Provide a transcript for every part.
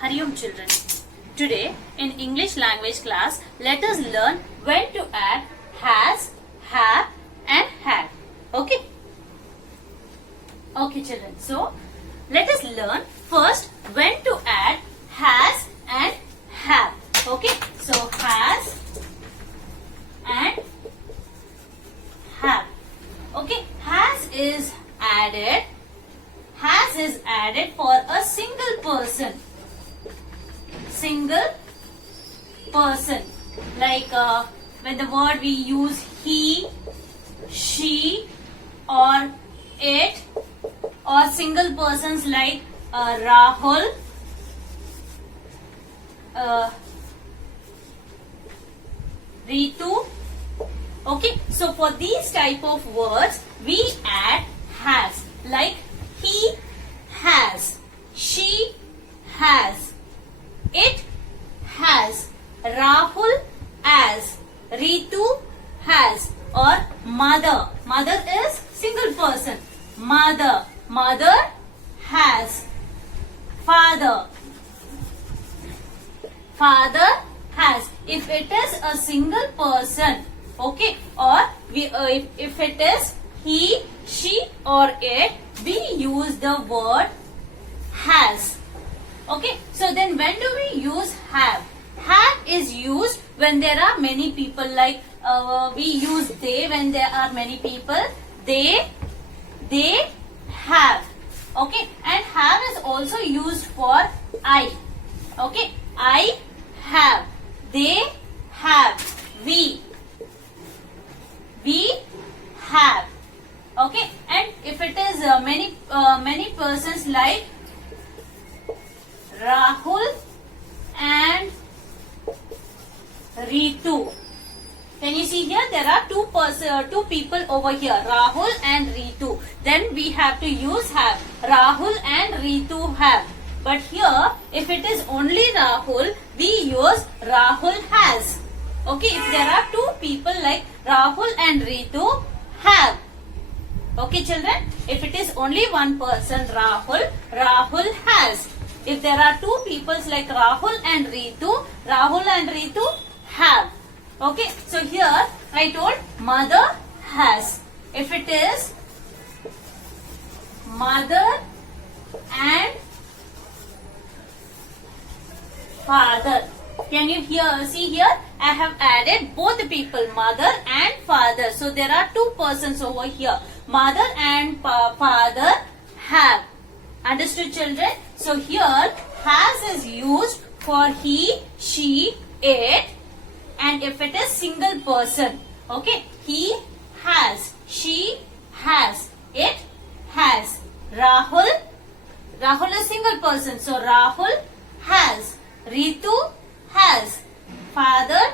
Hariom children. Today in English language class, let us learn when to add has, have and had. Okay? Okay children. So, let us learn first when to add has and have. Okay? So, has and have. Okay? Has is added for a single person. Single person. Like when the word we use he, she or it, or single persons like Rahul, Ritu. Okay, so for these type of words we add has, like he has, she has, it has, Rahul as, Ritu has, or mother. Mother is single person. Mother. Mother has. Father. Father has. If it is a single person, okay, or if it is he, she or it, we use the word has. Okay, so then when do we use have? Have is used when there are many people, like we use they when there are many people. They have. Okay, and have is also used for I. Okay, I have. They have. We have. Okay, and if it is many persons like Rahul and Ritu. Can you see here? There are two people over here, Rahul and Ritu. Then we have to use have. Rahul and Ritu have. But here, if it is only Rahul, we use Rahul has. Okay, if there are two people like Rahul and Ritu have. Okay children, if it is only one person, Rahul has. If there are two peoples like Rahul and Ritu have. Okay, so here I told mother has. If it is mother and father. Can you see here? I have added both the people, mother and father. So there are two persons over here. Mother and father have. Understood children? So here has is used for he, she, it, and if it is single person. Okay, he has, she has, it has. Rahul is single person. So Rahul has. Ritu has. Father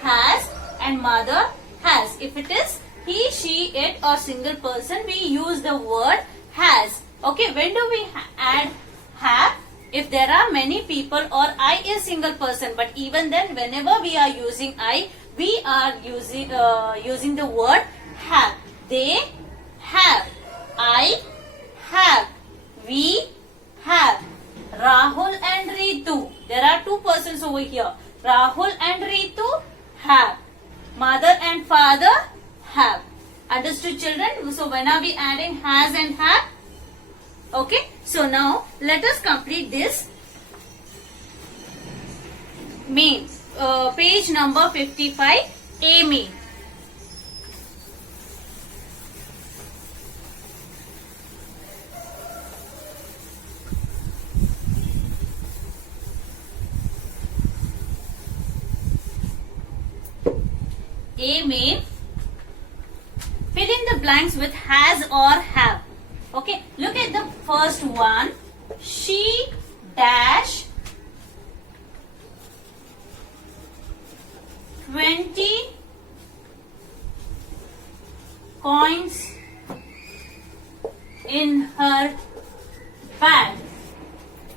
has and mother has. If it is he, she, it or single person, we use the word has. Okay, when do we add have? If there are many people or I is single person, but even then whenever we are using I, we are using the word have. They have. I have. We have. Rahul and Ritu. There are two persons over here. Rahul and Ritu have. Mother and father have. Understood children? So when are we adding has and have? Okay. So now let us complete this main. Page number 55. A main. A main. Fill in the blanks with has or have. Okay, look at the first one. She dash 20 coins in her bag.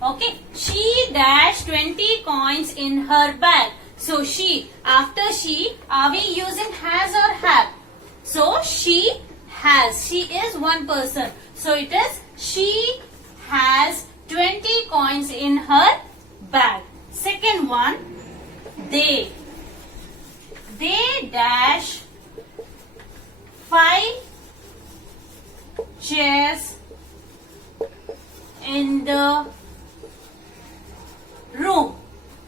Okay, she dash 20 coins in her bag. So she, after she, are we using has or have? So she has. She is one person. So it is she has 20 coins in her bag. Second one, they dash 5 chairs in the room.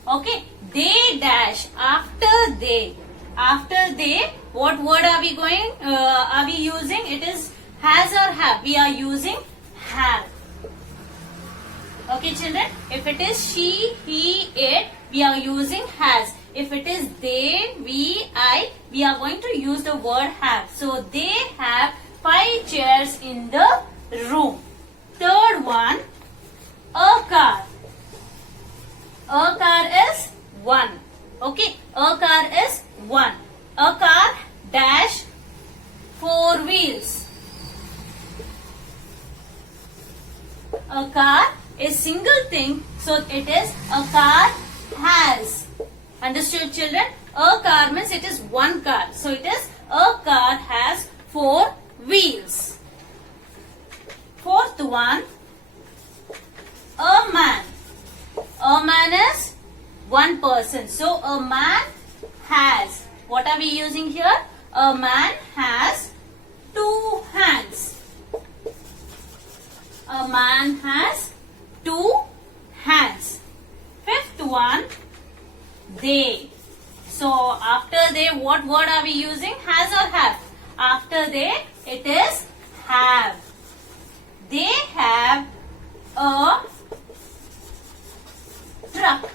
Okay, they dash. After they, what word are we using? It is has or have. We are using have. Okay, children. If it is she, he, it, we are using has. If it is they, we, I, we are going to use the word have. So they have 5 chairs in the room. Third one, a car. A car is 1. Okay, a car is 1. A car dash 4 wheels. A car is single thing, so it is a car has. Understood, children? A car means it is one car, so it is a car has 4 wheels. Fourth one, a man. A man is one person, so a man has. What are we using here? A man has 2 hands. A man has 2 hands. Fifth one, they. So after they, what word are we using? Has or have? After they, it is have. They have a truck.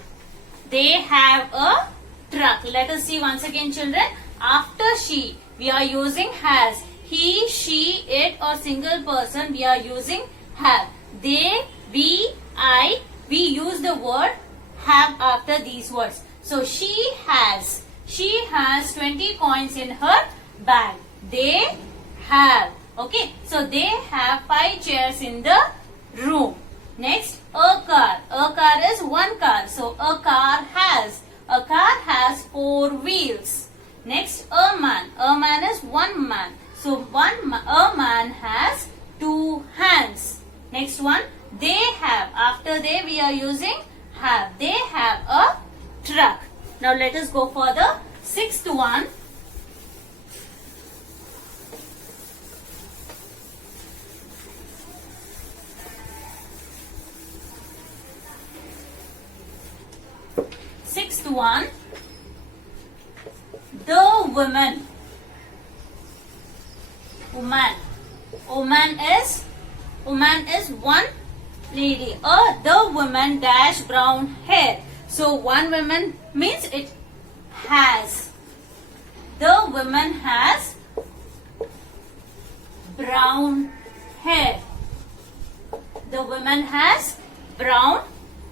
They have a truck. Let us see once again, children. After she, we are using has. He, she, it or single person, we are using have. They, we, I, we use the word have after these words. So she has 20 coins in her bag. They have. Okay, so they have 5 chairs in the room. Next, a car. A car is one car. So a car has 4 wheels. Next, a man. A man is one man. So a man has 2 hands. Next one, they have. After they, we are using have. They have a truck. Now let us go for the sixth one. Sixth one, the woman. Woman is one lady. The woman dash brown hair. So one woman means it has. The woman has brown hair. The woman has brown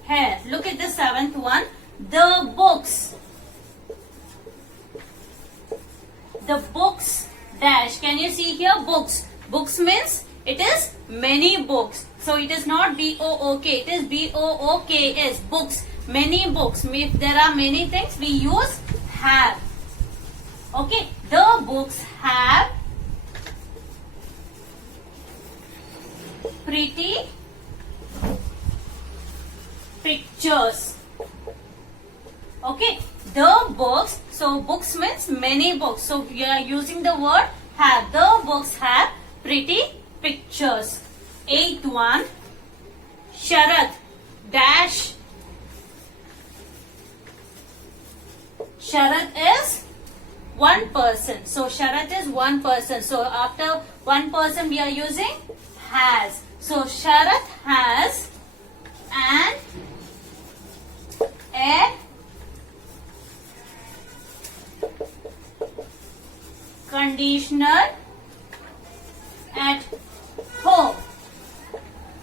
hair. Look at the seventh one. The books. The books dash. Can you see here? Books. Books means it is many books. So it is not B-O-O-K. It is B-O-O-K-S. Books. Many books. If there are many things, we use have. Okay. The books have pretty pictures. Okay. The books. So books means many books. So we are using the word have. The books have pretty pictures. Eighth one. Sharat dash. Sharat is one person. So Sharat is one person. So after one person we are using has. So Sharat has an air conditioner at home.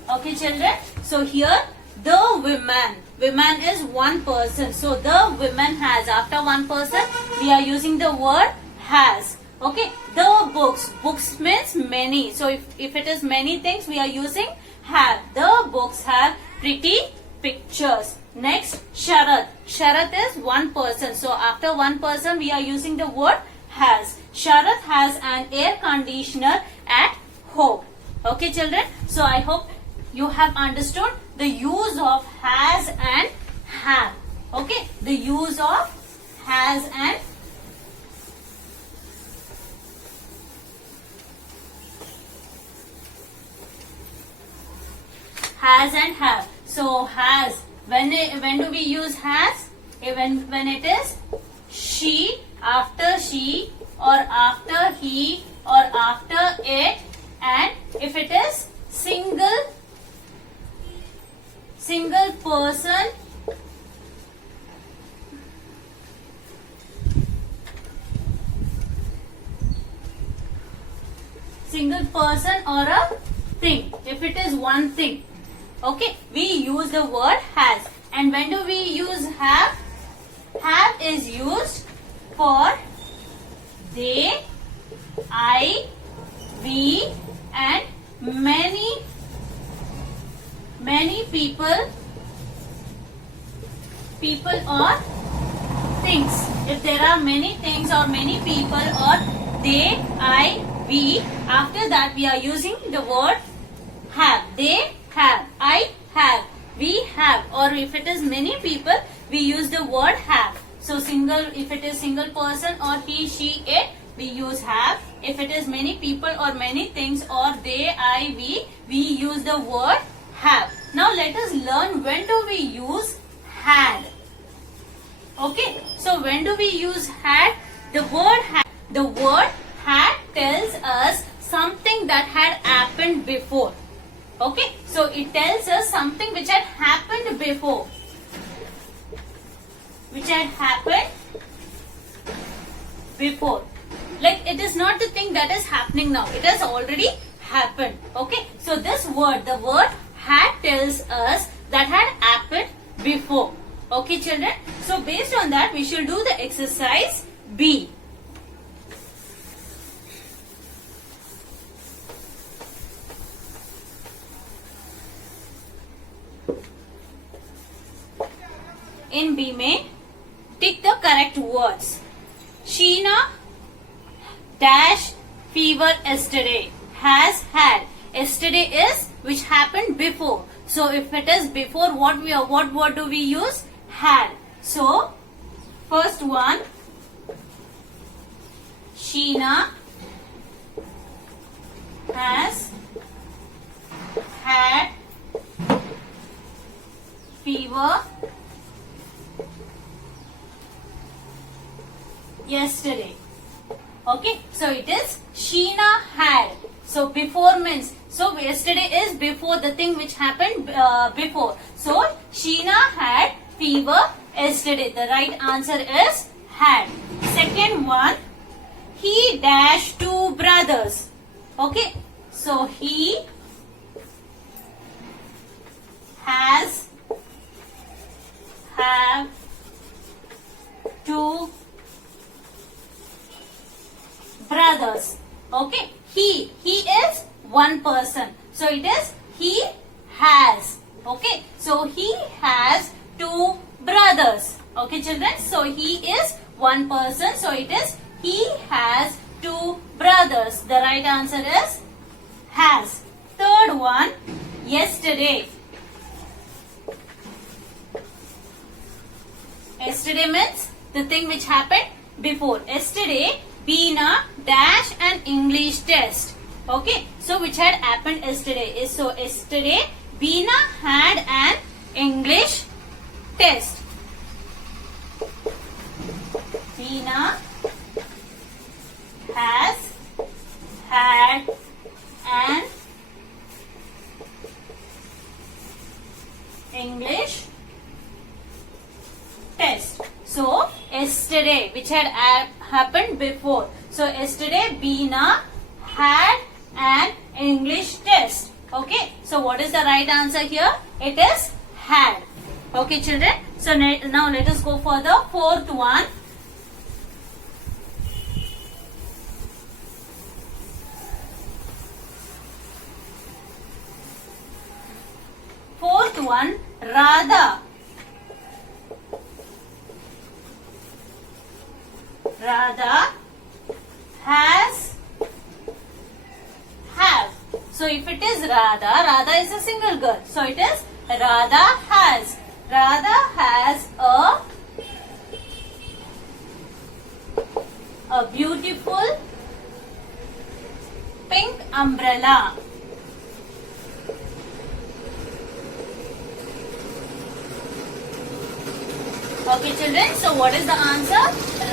Okay, children. So here the woman is one person. So the woman has. After one person we are using the word has. Okay. The books means many. So if it is many things we are using have. The books have pretty pictures. Next, Sharat. Sharat is one person. So after one person we are using the word has. Sharat has an air conditioner at home. Okay, children. So I hope you have understood the use of has and have. the use of has and have. So has, when do we use has? When it is she, after she, or after he, or after it, and if it is single person, or a thing, if it is one thing, okay, we use the word has. And when do we use have? Have is used for they, I, we, and many people or things. If there are many things or many people or they, I, we, after that we are using the word have. They have, I have, we have, or if it is many people, we use the word have. So single, if it is single person or he, she, it, we use have. If it is many people or many things or they, I, we use the word have. Now let us learn when do we use had. Okay, so when do we use had? The word had tells us something that had happened before. Okay, so it tells us something which had happened before. Like it is not the thing that is happening now. It has already happened. Okay, so this word, the word had, tells us that had happened before. Okay, children. So based on that, we shall do the exercise B. In B main, tick the correct words. Sheena dash fever yesterday. Has had. Yesterday is which happened before. So if it is before, what word do we use? Had. So first one, Sheena has had fever yesterday. Okay, so it is Sheena had. So before means, so yesterday is before, the thing which happened before. So Sheena had fever yesterday. The right answer is had. Second one, he dash two brothers. Okay, so he have two brothers. Okay, he is one person, so it is he has. Okay, so he has two brothers. Okay, children, so he is one person, so it is he has two brothers. The right answer is has. Third one, yesterday. Yesterday means the thing which happened before. Yesterday, Beena dash an English test. Okay, so which had happened yesterday is, so yesterday Beena had an English test. Beena has had an English test. So yesterday, which had happened before. So yesterday Beena had an English test. Okay, so what is the right answer here? It is had. Okay, children. So now let us go for the fourth one. Fourth one, Radha. Radha has have. So if it is Radha, Radha is a single girl. So it is Radha has. Radha has a a beautiful pink umbrella. Okay children, so what is the answer?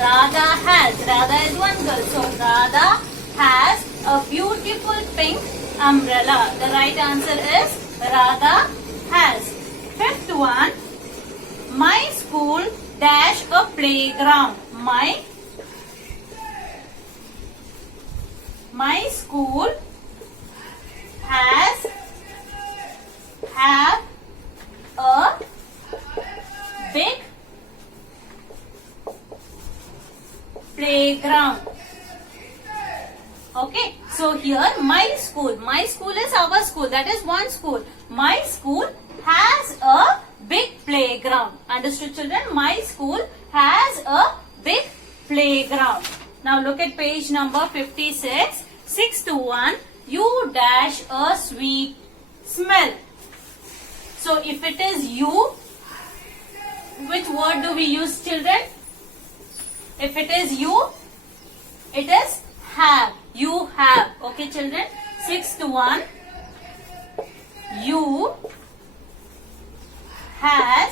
Radha has. Radha is one girl. So Radha has a beautiful pink umbrella. The right answer is Radha has. Fifth one, my school dash a playground. My school have a big playground. Okay, so here my school is our school, that is one school. My school has a big playground. Understood children? My school has a big playground. Now look at page number 56. Sixth one, you dash a sweet smell. So if it is you, which word do we use children? If it is you, it is have. You have. Okay children? Sixth one, you have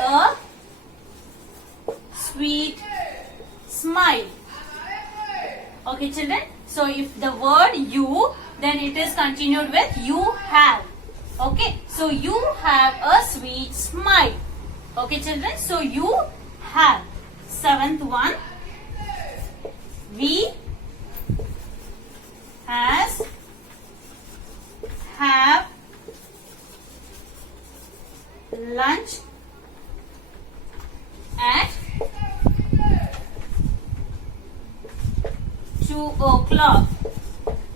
a sweet smile. Okay children? So if the word you, then it is continued with you have. Okay? So you have a sweet smile. Okay children? So you have. Seventh one, we have lunch at 2 o'clock.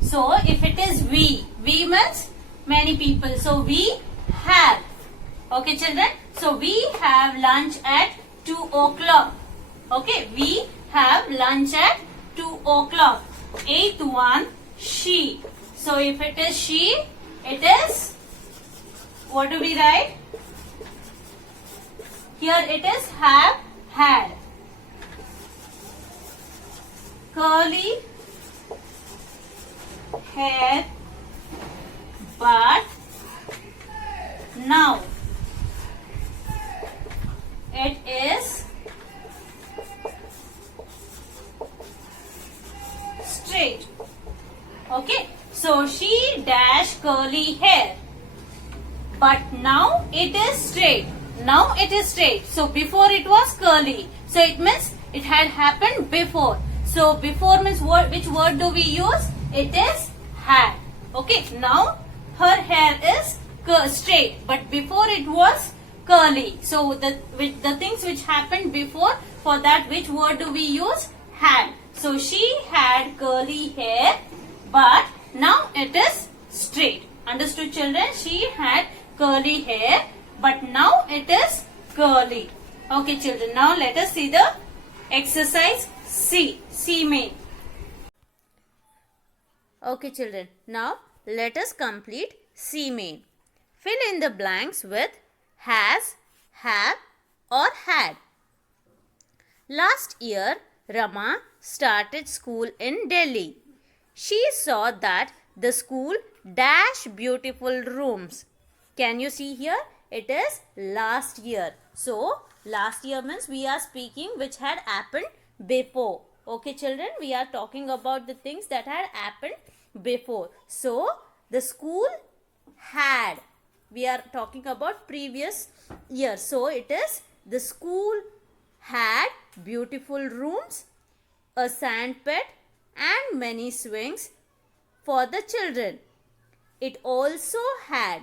So if it is we means many people. So we have. Okay children? So we have lunch at 2 o'clock. Okay, we have lunch at 2 o'clock. Eighth one, she. So if it is she, it is, what do we write? Here it is have, had. Curly hair, but now it is straight. Okay, so she dash curly hair, but now it is straight. Now it is straight. So before it was curly. So it means it had happened before. So before means what? Which word do we use? It is had. Okay, now her hair is straight, but before it was curly. So the things which happened before, for that which word do we use? Had. So she had curly hair, but now it is straight. Understood children? She had curly hair, but now it is curly. Okay children, now let us see the exercise C. C main. Okay children, now let us complete C main. Fill in the blanks with has, have or had. Last year, Rama started school in Delhi. She saw that the school dash beautiful rooms. Can you see here? It is last year. So, last year means we are speaking which had happened before. Okay children, we are talking about the things that had happened before. So, the school had. We are talking about previous year. So, it is the school had beautiful rooms, a sand pit and many swings for the children. It also had,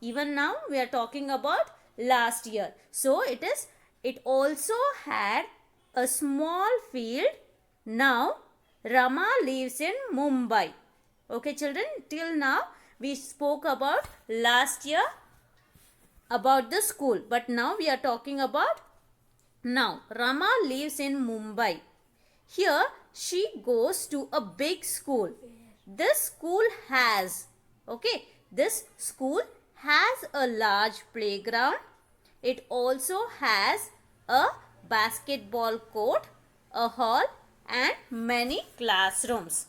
even now we are talking about last year. So it also had a small field. Now Rama lives in Mumbai. Okay children, till now we spoke about last year about the school. But now we are talking about now. Rama lives in Mumbai. Here she goes to a big school. This school has, okay, this school has a large playground. It also has a basketball court, a hall, and many classrooms.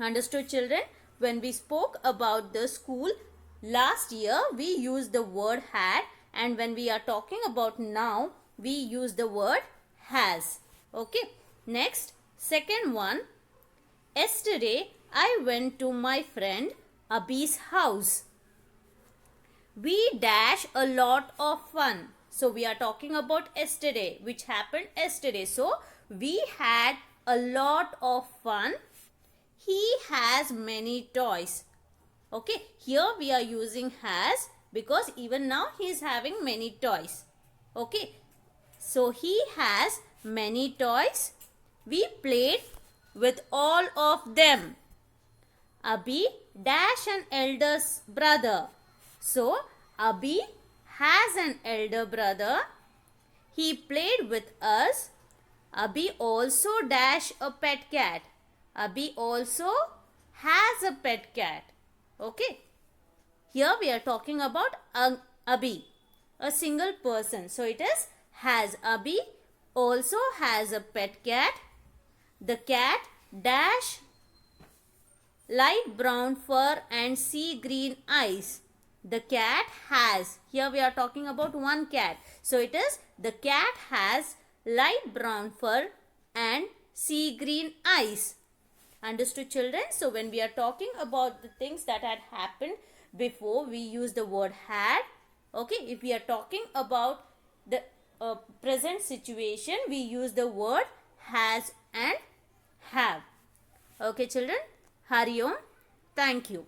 Understood, children? When we spoke about the school last year, we used the word had, and when we are talking about now, we use the word has. Okay. Next, second one. Yesterday, I went to my friend Abhi's house. We dash a lot of fun. So we are talking about yesterday, which happened yesterday. So we had a lot of fun. He has many toys. Okay, here we are using has because even now he is having many toys. Okay, so he has many toys. We played with all of them. Abhi dash an elder brother. So Abhi has an elder brother. He played with us. Abhi also dash a pet cat. Abhi also has a pet cat. Okay. Here we are talking about Abhi, a single person. So it is has. Abhi also has a pet cat. The cat dash light brown fur and sea green eyes. The cat has. Here we are talking about one cat. So it is the cat has light brown fur and sea green eyes. Understood, children? So when we are talking about the things that had happened before, we use the word had. Okay, if we are talking about the present situation, we use the word has and have. Okay, children? Hari Om. Thank you.